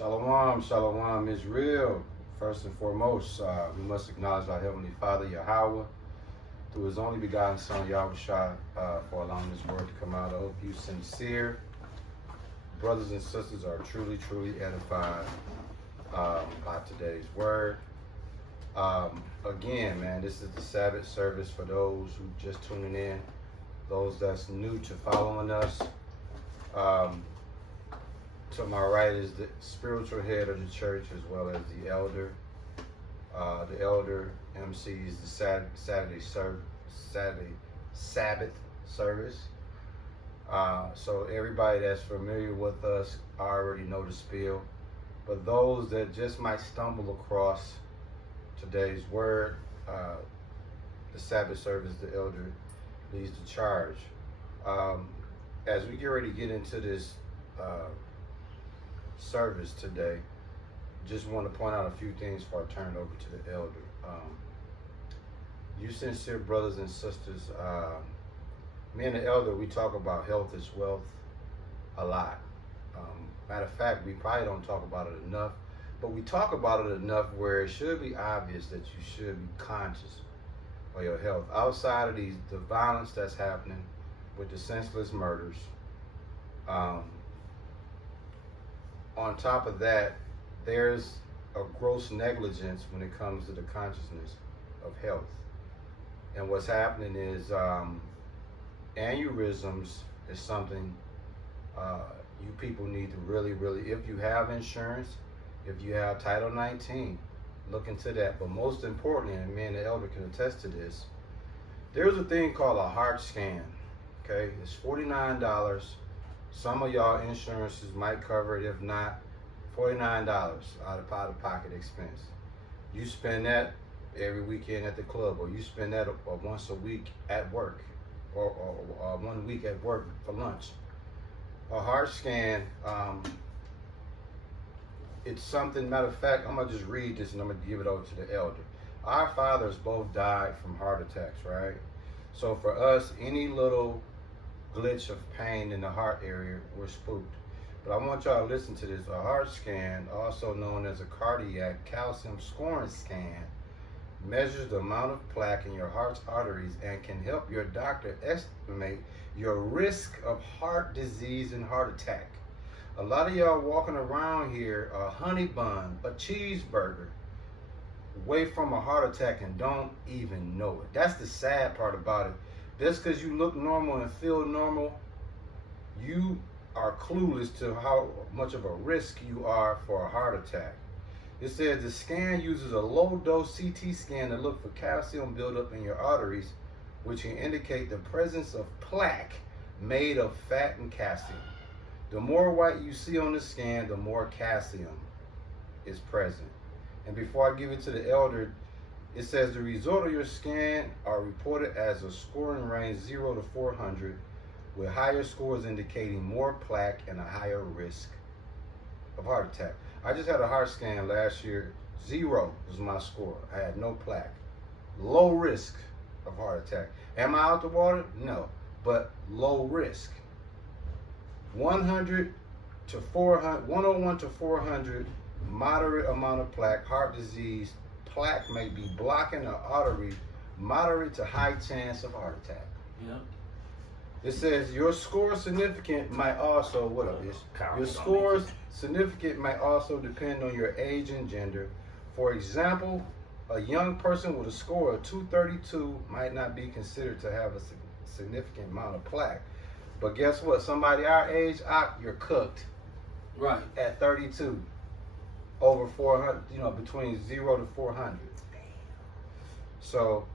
Shalom, shalom is real. First and foremost, we must acknowledge our Heavenly Father, Yahweh, through His only begotten Son, Yahweh Shai, for allowing this word to come out. I hope you sincere brothers and sisters are truly, truly edified by today's word. Again, man, this is the Sabbath service for those who just tuning in, those that's new to following us. To my right is the spiritual head of the church, as well as the elder. The elder MCs the Saturday Sabbath service. So everybody that's familiar with us already know the spiel. But those that just might stumble across today's word, the Sabbath service, the elder leads the charge. As we get ready to get into this service today, just want to point out a few things before I turn it over to the elder. You sincere brothers and sisters, me and the elder, we talk about health is wealth a lot. Matter of fact, we probably don't talk about it enough, but we talk about it enough where it should be obvious that you should be conscious of your health. Outside of the violence that's happening with the senseless murders, on top of that, there's a gross negligence when it comes to the consciousness of health. And what's happening is aneurysms is something you people need to really, if you have insurance, if you have Title 19, look into that. But most importantly, and me and the elder can attest to this, there's a thing called a heart scan. Okay, it's $49. Some of y'all insurances might cover it. If not, $49 out of pocket expense. You spend that every weekend at the club, or you spend that once a week at work, or 1 week at work for lunch. A heart scan, it's something, matter of fact, I'm going to just read this and I'm going to give it over to the elder. Our fathers both died from heart attacks, right? So for us, any little glitch of pain in the heart area, we're spooked. But I want y'all to listen to this. A heart scan, also known as a cardiac calcium scoring scan, measures the amount of plaque in your heart's arteries and can help your doctor estimate your risk of heart disease and heart attack. A lot of y'all walking around here, a honey bun, a cheeseburger, away from a heart attack and don't even know it. That's the sad part about it. Just because you look normal and feel normal, you are clueless to how much of a risk you are for a heart attack. It says the scan uses a low-dose CT scan to look for calcium buildup in your arteries, which can indicate the presence of plaque made of fat and calcium. The more white you see on the scan, the more calcium is present. And before I give it to the elder, it says the result of your scan are reported as a scoring range 0 to 400, with higher scores indicating more plaque and a higher risk of heart attack. I just had a heart scan last year. 0 was my score. I had no plaque. Low risk of heart attack. Am I out the water? No, but low risk. 100 to 400, 101 to 400, moderate amount of plaque, heart disease. Plaque may be blocking the artery, moderate to high chance of heart attack. Yeah. It says your score significant might also, what up is? Your scores significant might also depend on your age and gender. For example, a young person with a score of 232 might not be considered to have a significant amount of plaque. But guess what? Somebody our age, you're cooked. Right. At 32. Over 400, between 0 to 400. So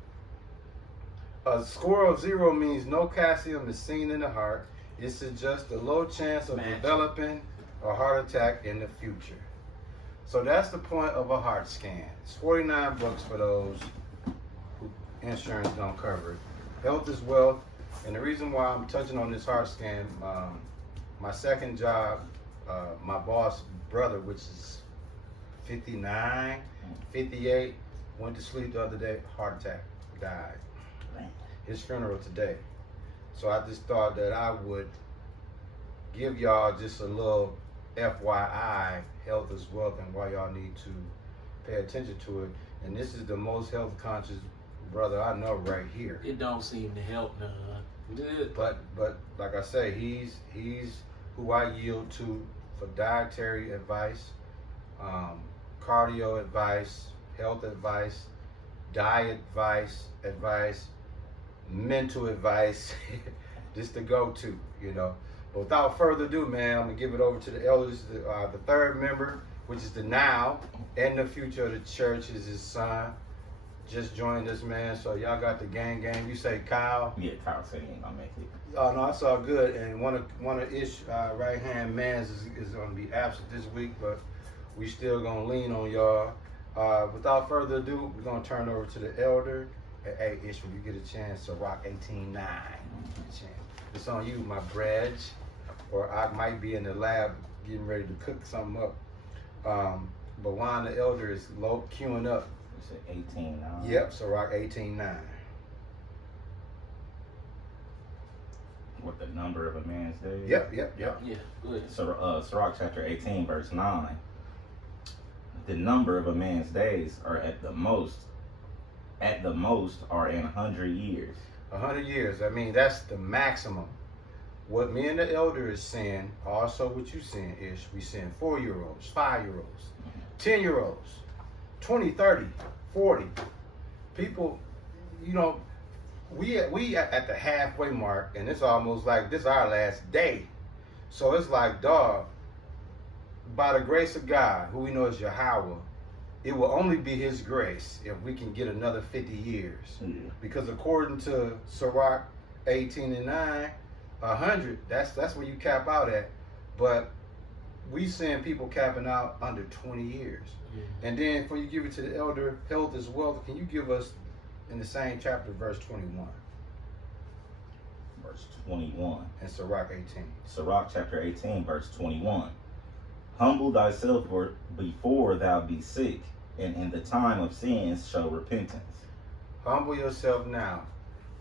a score of 0 means no calcium is seen in the heart. It suggests a low chance of developing a heart attack in the future. So that's the point of a heart scan. It's $49 for those who insurance don't cover it. Health is wealth. And the reason why I'm touching on this heart scan, my second job, my boss brother, which is 59, 58, went to sleep the other day, heart attack, died. His funeral today. So I just thought that I would give y'all just a little FYI, health is wealth and why y'all need to pay attention to it. And this is the most health conscious brother I know right here. It don't seem to help none. But like I say, he's who I yield to for dietary advice, cardio advice, health advice, diet advice, mental advice. Just the go-to, you know. But without further ado, man, I'm gonna give it over to the elder. This is the third member, which is the now and the future of the church, is his son. Just joined us, man. So y'all got the gang. You say Kyle? Yeah, Kyle said he ain't gonna make it. Oh no, it's all good. And one of Ish right hand mans is gonna be absent this week, but we still gonna lean on y'all. Without further ado, we're gonna turn over to the elder. Hey Ish, when you get a chance to rock 18-9, it's on you, my bridge. Or I might be in the lab getting ready to cook something up. But Juan the elder is low queuing up. You said 18-9. Yep, so rock 18-9. What, the number of a man's days? Yep. Yeah, good. So, Sirach chapter 18, verse 9. The number of a man's days are at the most are in 100 years. 100 years. I mean, that's the maximum. What me and the elder is saying, also what you saying is, we saying 4-year-olds, 5-year-olds, 10-year-olds, 20, 30, 40. People, you know, we at the halfway mark, and it's almost like this our last day. So it's like, dog, by the grace of God, who we know is Yahweh, it will only be his grace if we can get another 50 years. Yeah. Because according to Sirach 18-9, 100, that's where you cap out at. But we seeing people capping out under 20 years. Yeah. And then before you give it to the elder, health is wealth, can you give us in the same chapter, verse 21? Verse 21. And Sirach 18. Sirach chapter 18, verse 21. Humble thyself before thou be sick, and in the time of sins show repentance. Humble yourself now.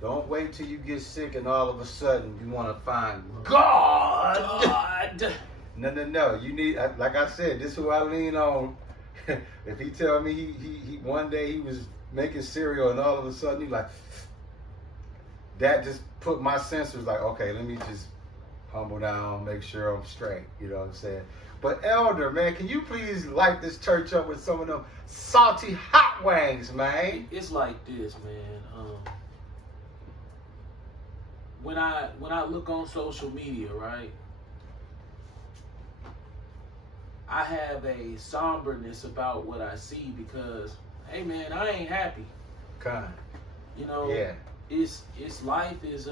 Don't wait till you get sick and all of a sudden you want to find God. No. You need, like I said, this is who I lean on. If he tell me he one day he was making cereal and all of a sudden he like, that just put my sensors like, okay, let me just humble down, make sure I'm straight. You know what I'm saying? But elder, man, can you please light this church up with some of them salty hot wings, man? It's like this, man. When I look on social media, right, I have a somberness about what I see because, hey, man, I ain't happy. Kind. You know, Yeah. It's life is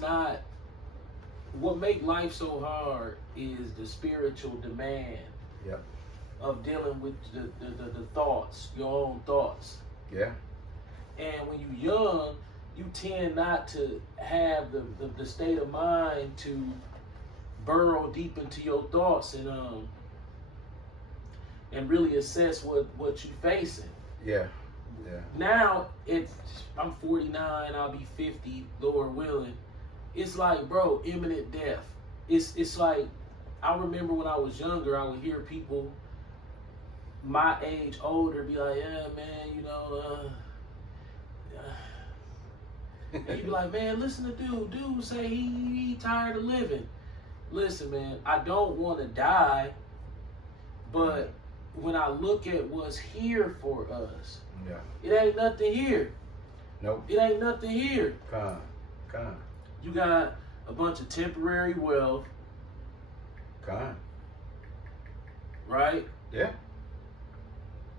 not. What make life so hard is the spiritual demand. Yep. Of dealing with the thoughts, your own thoughts. Yeah. And when you're young, you tend not to have the state of mind to burrow deep into your thoughts and really assess what you're facing. Yeah. Now I'm 49, I'll be 50, Lord willing. It's like, bro, imminent death. It's like, I remember when I was younger, I would hear people my age older be like, yeah, man, you know, and you'd be like, man, listen to dude say he tired of living. Listen, man, I don't want to die, but when I look at what's here for us, Yeah. it ain't nothing here. Nope. It ain't nothing here. Kind. You got a bunch of temporary wealth, Kind. right? Yeah.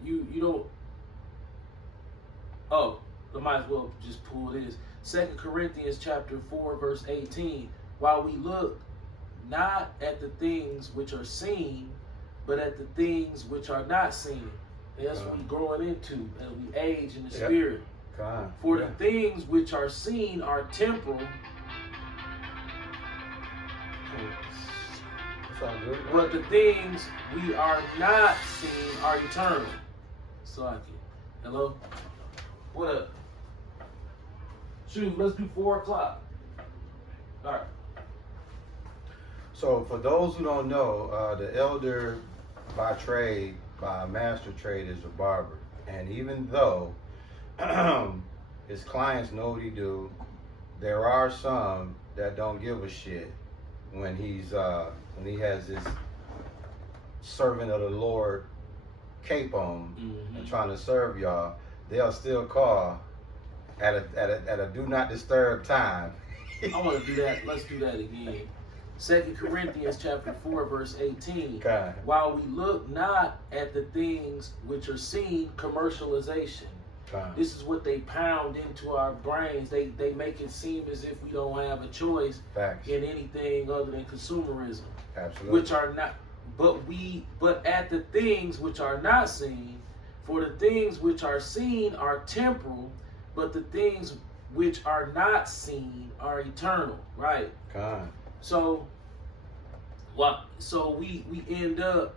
You don't. Oh, I might as well just pull this. 2 Corinthians chapter 4, verse 18. While we look not at the things which are seen, but at the things which are not seen. And that's what we're growing into as we age in the spirit. Kind. For the things which are seen are temporal. It's all good. But the things we are not seeing are eternal. Slaki. Hello? What up? Shoot, let's do 4 o'clock. All right. So for those who don't know, the elder by trade, by master trade, is a barber. And even though his clients know what he do, there are some that don't give a shit when he has his servant of the Lord cape on and trying to serve y'all. They'll still call at a do not disturb time. I want to do that. Let's do that again. 2 Corinthians chapter 4, verse 18. Okay. While we look not at the things which are seen, commercialization. Okay. This is what they pound into our brains. They make it seem as if we don't have a choice Facts. in anything other than consumerism. Absolutely. Which are not, but at the things which are not seen, for the things which are seen are temporal, but the things which are not seen are eternal, right? Okay. So we end up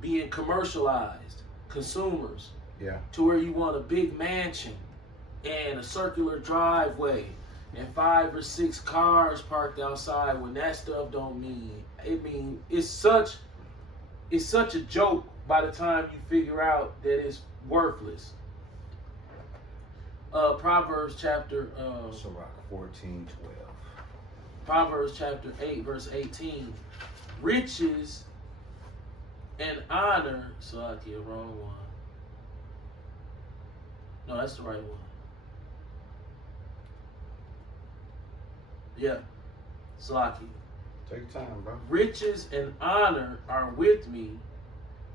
being commercialized consumers. Yeah. To where you want a big mansion and a circular driveway and 5 or 6 cars parked outside when that stuff don't mean. It's such a joke by the time you figure out that it's worthless. Proverbs chapter Sirach 14:12. Proverbs chapter 8 verse 18. Riches and honor. So I get wrong one. No, that's the right one. Yeah. Slaki. Take your time, bro. Riches and honor are with me,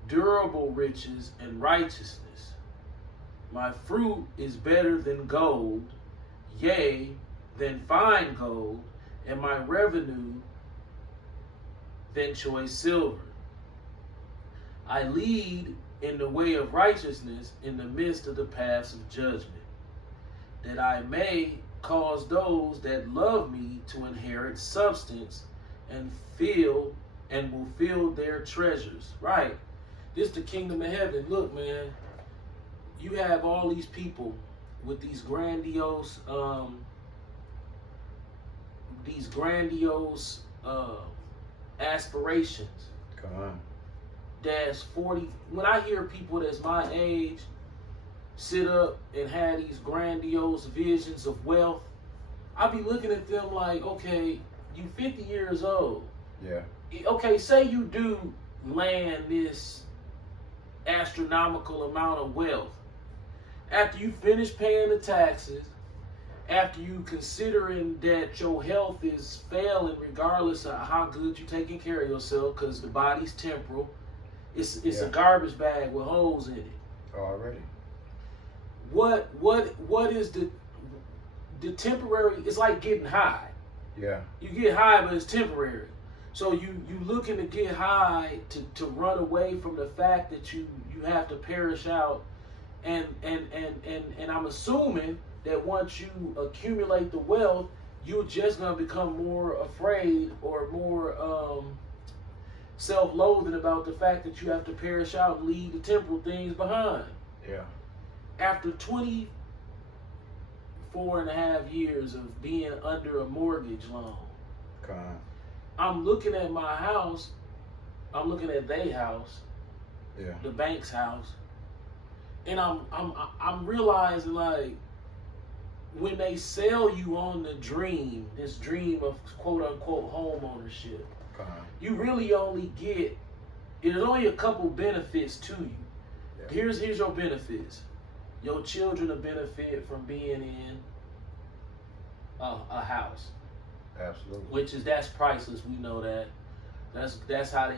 durable riches and righteousness. My fruit is better than gold, yea, than fine gold, and my revenue than choice silver. I lead in the way of righteousness in the midst of the paths of judgment, that I may cause those that love me to inherit substance and will fill their treasures. Right. This is the kingdom of heaven. Look, man, you have all these people with these grandiose aspirations. Come on. That's 40. When I hear people that's my age sit up and have these grandiose visions of wealth, I be looking at them like, okay, you 50 years old. Yeah. Okay, say you do land this astronomical amount of wealth. After you finish paying the taxes, after you considering that your health is failing regardless of how good you're taking care of yourself, because the body's temporal, it's a garbage bag with holes in it. Already. What is the temporary? It's like getting high. Yeah. You get high, but it's temporary. So you looking to get high to run away from the fact that you have to perish out, and I'm assuming that once you accumulate the wealth, you're just gonna become more afraid or more self-loathing about the fact that you have to perish out and leave the temporal things behind. Yeah. After 24.5 years of being under a mortgage loan, Come on. I'm looking at my house, I'm looking at their house, Yeah. the bank's house, and I'm realizing, like, when they sell you on the dream, this dream of quote unquote home ownership, Come on. you really only get, there's only a couple benefits to you. Yeah. Here's your benefits. Your children will benefit from being in a house. Absolutely. That's priceless. We know that. That's how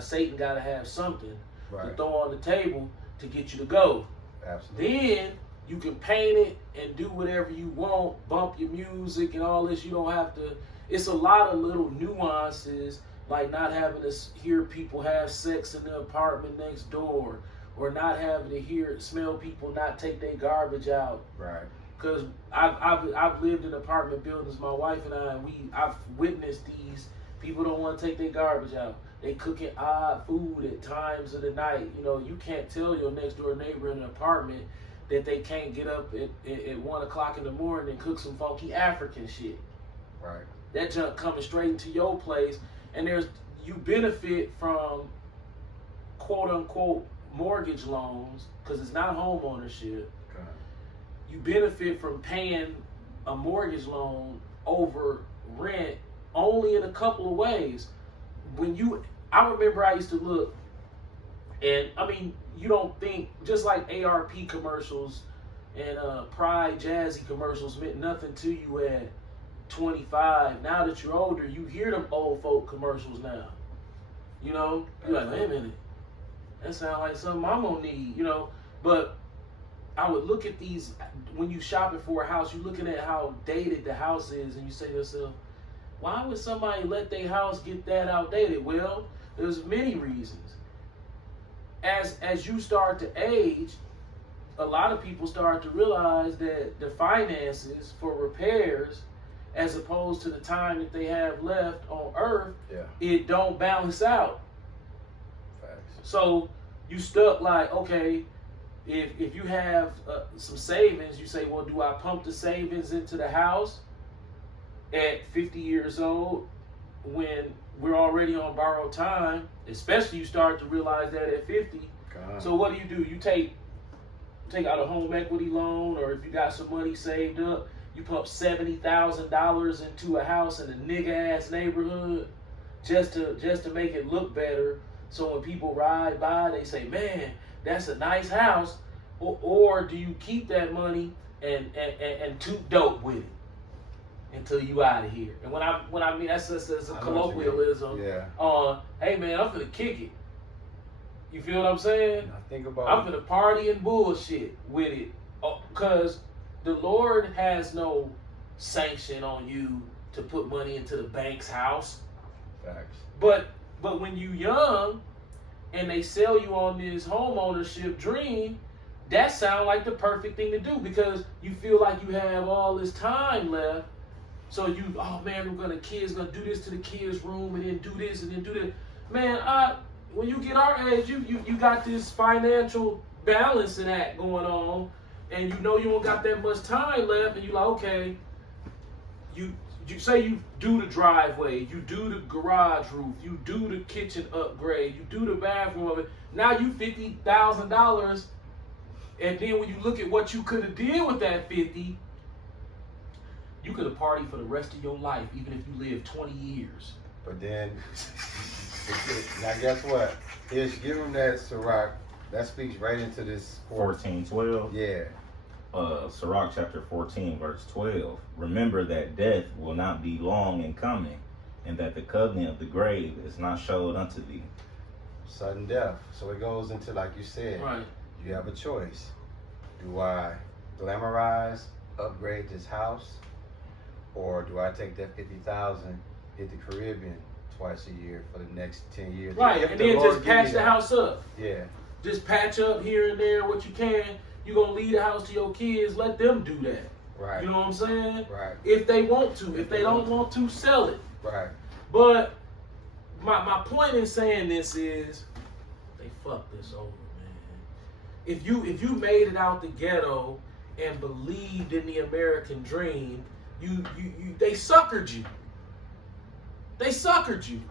Satan gotta have something to Right. throw on the table to get you to go. Absolutely. Then you can paint it and do whatever you want, bump your music and all this. You don't have to. It's a lot of little nuances, like not having to hear people have sex in the apartment next door, or not having to smell people not take their garbage out. Right. Because I've lived in apartment buildings, my wife and I've witnessed these people don't want to take their garbage out. They cooking odd food at times of the night. You know, you can't tell your next door neighbor in an apartment that they can't get up at 1 o'clock in the morning and cook some funky African shit. Right. That junk coming straight into your place, And you benefit from quote unquote mortgage loans because it's not home ownership. Okay. You benefit from paying a mortgage loan over rent only in a couple of ways. I remember I used to look, and I mean, you don't think, just like ARP commercials and Pride Jazzy commercials meant nothing to you at 25. Now that you're older, you hear them old folk commercials now. You know, you're like, wait a minute, that sounds like something I'm gonna need, you know. But I would look at these, when you shopping for a house, you're looking at how dated the house is, and you say to yourself, why would somebody let their house get that outdated? Well, there's many reasons. As you start to age, a lot of people start to realize that the finances for repairs, as opposed to the time that they have left on earth, it don't balance out. Facts. So you stuck like, okay, if you have some savings, you say, well, do I pump the savings into the house at 50 years old when we're already on borrowed time? Especially you start to realize that at 50. So what do? You take out a home equity loan, or if you got some money saved up, you pump $70,000 into a house in a nigga ass neighborhood just to make it look better. So when people ride by, they say, man, that's a nice house. Or do you keep that money and toot dope with it until you out of here? And when I mean that's just a colloquialism. Yeah. Hey man, I'm finna kick it. You feel what I'm saying? I think about I'm finna party and bullshit with it, cause the Lord has no sanction on you to put money into the bank's house. Facts. But when you young and they sell you on this home ownership dream, that sounds like the perfect thing to do because you feel like you have all this time left. So oh man, kids gonna do this to the kids' room and then do this and then do that. Man, when you get our age, you got this financial balancing act going on, and you know you don't got that much time left, and you like, okay, you say you do the driveway, you do the garage roof, you do the kitchen upgrade, you do the bathroom of it. Now you $50,000, and then when you look at what you could have did with that 50, you could have partied for the rest of your life, even if you lived 20 years. But then, now guess what? Ish, give him that Sirach. That speaks right into this 14:12. Yeah. Sirach chapter 14, verse 12. Remember that death will not be long in coming, and that the covenant of the grave is not showed unto thee. Sudden death. So it goes into, like you said, right. You have a choice. Do I glamorize, upgrade this house, or do I take that 50,000, hit the Caribbean twice a year for the next 10 years? Right, If and the then Lord just give patch me the that. house up. Yeah. Just patch up here and there what you can. You're going to leave the house to your kids. Let them do that. Right. You know what I'm saying? Right. If they want to. If they don't want to, sell it. Right. But my point in saying this is they fucked this over, man. If you made it out the ghetto and believed in the American dream, they suckered you. They suckered you.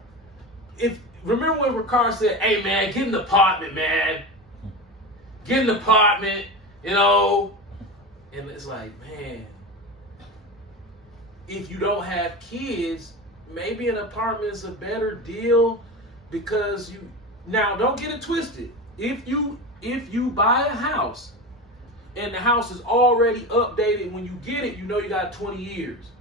Remember when Ricard said, hey man, get an apartment, man. Get an apartment, you know. And it's like, man, if you don't have kids, maybe an apartment is a better deal because now don't get it twisted. If you buy a house and the house is already updated, when you get it, you know you got 20 years.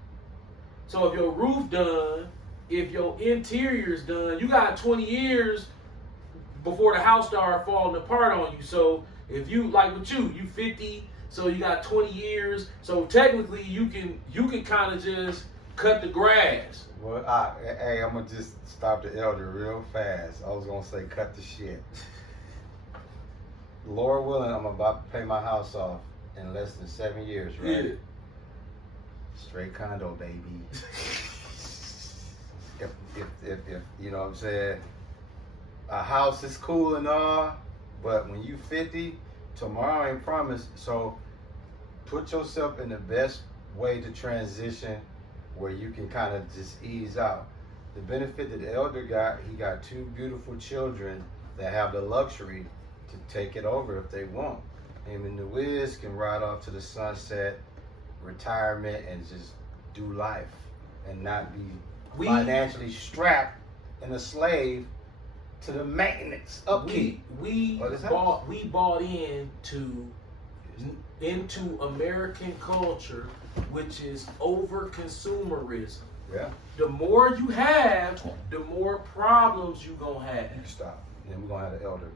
So if your roof done, if your interior's done, you got 20 years before the house started falling apart on you. So if you, like with you 50, so you got 20 years. So technically you can kind of just cut the grass. Well, hey, I'm going to just stop the elder real fast. I was going to say cut the shit. Lord willing, I'm about to pay my house off in less than 7 years, right? Yeah. Straight condo, baby. if you know what I'm saying, a house is cool and all, but when you 50, tomorrow ain't promised. So put yourself in the best way to transition where you can kind of just ease out. The benefit that the elder got, he got 2 beautiful children that have the luxury to take it over if they want. Him and the Wiz can ride off to the sunset, retirement, and just do life and not be financially strapped and a slave to the maintenance upkeep. We of this house. bought into American culture, which is over consumerism. Yeah, The more you have, the more problems you gonna have. you can stop. And then we're gonna have the elder